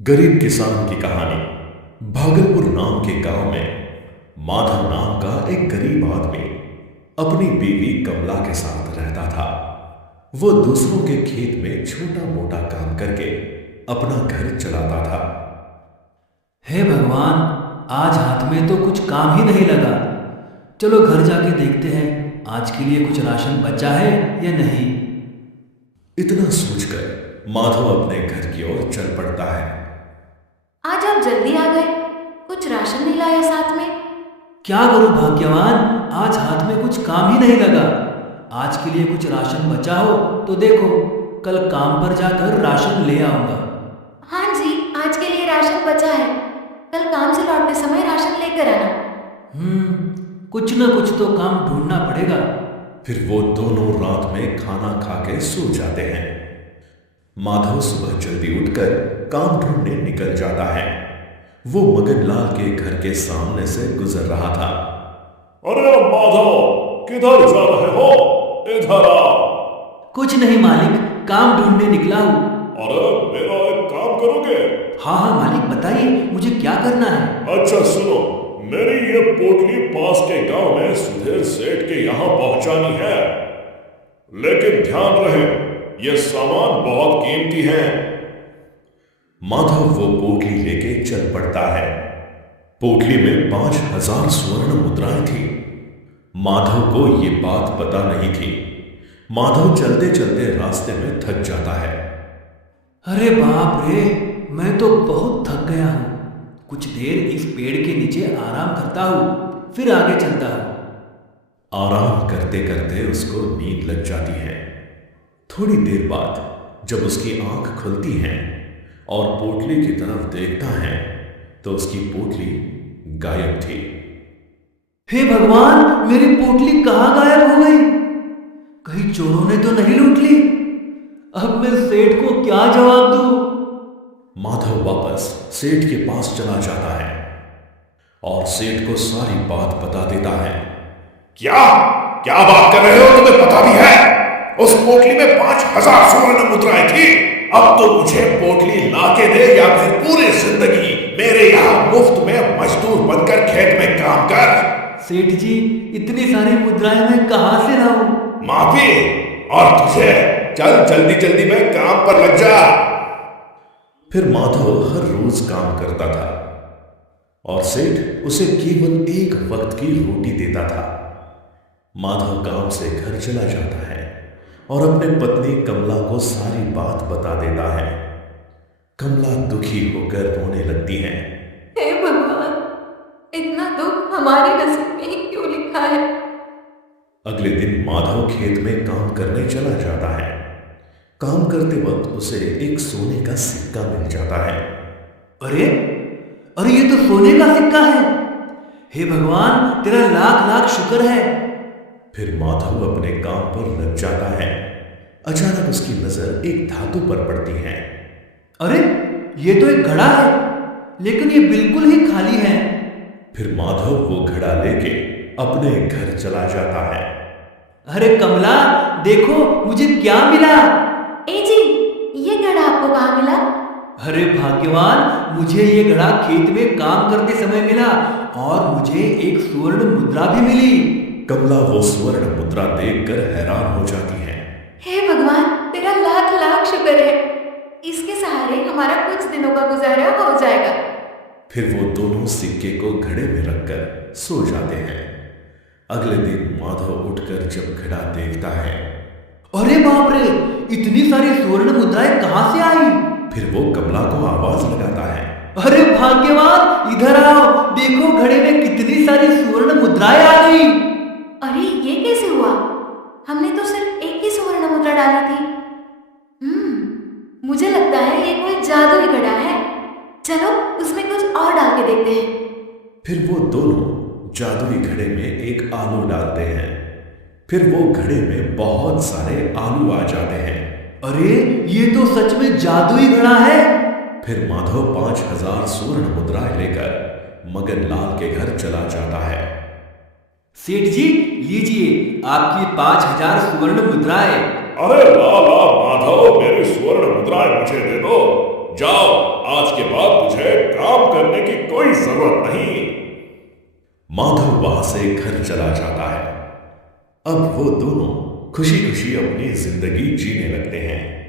गरीब किसान की कहानी। भागलपुर नाम के गांव में माधव नाम का एक गरीब आदमी अपनी बीवी कमला के साथ रहता था। वो दूसरों के खेत में छोटा मोटा काम करके अपना घर चलाता था। हे भगवान, आज हाथ में तो कुछ काम ही नहीं लगा। चलो घर जाके देखते हैं आज के लिए कुछ राशन बचा है या नहीं। इतना सोचकर माधव अपने घर की ओर चल पड़ता है। आज आप जल्दी आ गए। कुछ राशन नहीं लाया साथ में। क्या करूं भाग्यवान, आज हाथ में कुछ काम ही नहीं लगा। आज के लिए कुछ राशन बचा हो तो देखो, कल काम पर जाकर राशन ले आऊंगा। हाँ जी, आज के लिए राशन बचा है। कल काम से लौटते समय राशन लेकर आना। कुछ न कुछ तो काम ढूंढना पड़ेगा। फिर वो दोनों रात में खाना खा के सो जाते हैं। माधव सुबह जल्दी उठकर काम ढूंढने निकल जाता है। वो मगनलाल के घर के सामने से गुजर रहा था। अरे माधव, किधर जा रहे हो? इधर आओ। कुछ नहीं मालिक, काम ढूंढने निकला हूँ। अरे मेरा एक काम करोगे? हाँ हाँ मालिक, बताइए मुझे क्या करना है। अच्छा सुनो, मेरी ये पोटली पास के गांव में सुधीर सेठ के यहाँ पहुंचानी है, लेकिन ध्यान रहे ये सामान बहुत कीमती है। माधव वो पोटली लेके चल पड़ता है। पोटली में 5,000 स्वर्ण मुद्राएं थी। माधव को ये बात पता नहीं थी। माधव चलते चलते रास्ते में थक जाता है। अरे बाप रे, मैं तो बहुत थक गया हूँ। कुछ देर इस पेड़ के नीचे आराम करता हूँ, फिर आगे चलता हूँ। आराम करते करते उसको नींद लग जाती है। थोड़ी देर बाद जब उसकी आंख खुलती है और पोटली की तरफ देखता है तो उसकी पोटली गायब थी। हे भगवान, मेरी पोटली कहाँ गायब हो गई? कहीं चोरों ने तो नहीं लूट ली? अब मैं सेठ को क्या जवाब दूं? माधव वापस सेठ के पास चला जाता है और सेठ को सारी बात बता देता है। क्या क्या बात कर रहे हो? तुम्हें पता भी है उस पोटली में 5,000 स्वर्ण मुद्राएं थी। अब तो मुझे पोटली लाके दे या फिर पूरी जिंदगी मेरे यहाँ मुफ्त में मजदूर बनकर खेत में काम कर। सेठ जी, इतनी सारी मुद्राएं मैं कहां से लाऊं? माफी और तुझे, चल जल्दी जल्दी में काम पर लग जा। फिर माधव हर रोज काम करता था और सेठ उसे केवल एक वक्त की रोटी देता था। माधव काम से घर चला जाता है और अपने पत्नी कमला को सारी बात बता देता है। कमला दुखी होकर रोने लगती है। हे भगवान, इतना दुख हमारे नसीब में ही क्यों लिखा है? अगले दिन माधव खेत में काम करने चला जाता है। काम करते वक्त उसे एक सोने का सिक्का मिल जाता है। अरे अरे, ये तो सोने का सिक्का है। हे भगवान, तेरा लाख लाख शुक्र है। फिर माधव अपने काम पर लग जाता है। अचानक उसकी नजर एक धातु पर पड़ती है। अरे, ये तो एक घड़ा है, लेकिन ये बिल्कुल ही खाली है। फिर माधव वो घड़ा लेके अपने घर चला जाता है। अरे कमला, देखो मुझे क्या मिला। ए जी, ये घड़ा आपको कहाँ मिला? अरे भाग्यवान, मुझे ये घड़ा खेत में काम करते समय मिला और मुझे एक स्वर्ण मुद्रा भी मिली। कमला वो स्वर्ण मुद्रा देखकर हैरान हो जाती है। हे भगवान, तेरा लाख लाख शुक्र है। इसके सहारे हमारा कुछ दिनों का गुजारा हो जाएगा। फिर वो दोनों सिक्के को घड़े में रखकर सो जाते हैं। अगले दिन माधव उठकर जब घड़ा देखता है, अरे बाप रे, इतनी सारी स्वर्ण मुद्राएं कहां से आई? फिर वो कमला को आवाज लगाता है। अरे भाग्यवान, इधर आओ, देखो घड़े में कितनी सारी स्वर्ण मुद्राएं आ गई। अरे ये कैसे हुआ? हमने तो सिर्फ एक ही स्वर्ण मुद्रा डाली थी। मुझे लगता है ये कोई जादुई घड़ा है। चलो उसमें कुछ और डाल के देखते हैं। फिर वो दोनों जादुई घड़े में एक आलू डालते हैं। फिर वो घड़े में बहुत सारे आलू आ जाते हैं। अरे ये तो सच में जादुई घड़ा है। फिर माधव 5,000 स्वर्ण मुद्राएं लेकर मगनलाल के घर चला जाता है। सेठ जी, लीजिए आपकी 5,000 स्वर्ण मुद्राएं। अरे ला ला माधव, मेरी स्वर्ण मुद्राएं मुझे दे दो। जाओ, आज के बाद तुझे काम करने की कोई जरूरत नहीं। माधव वहां से घर चला जाता है। अब वो दोनों खुशी खुशी अपनी जिंदगी जीने लगते हैं।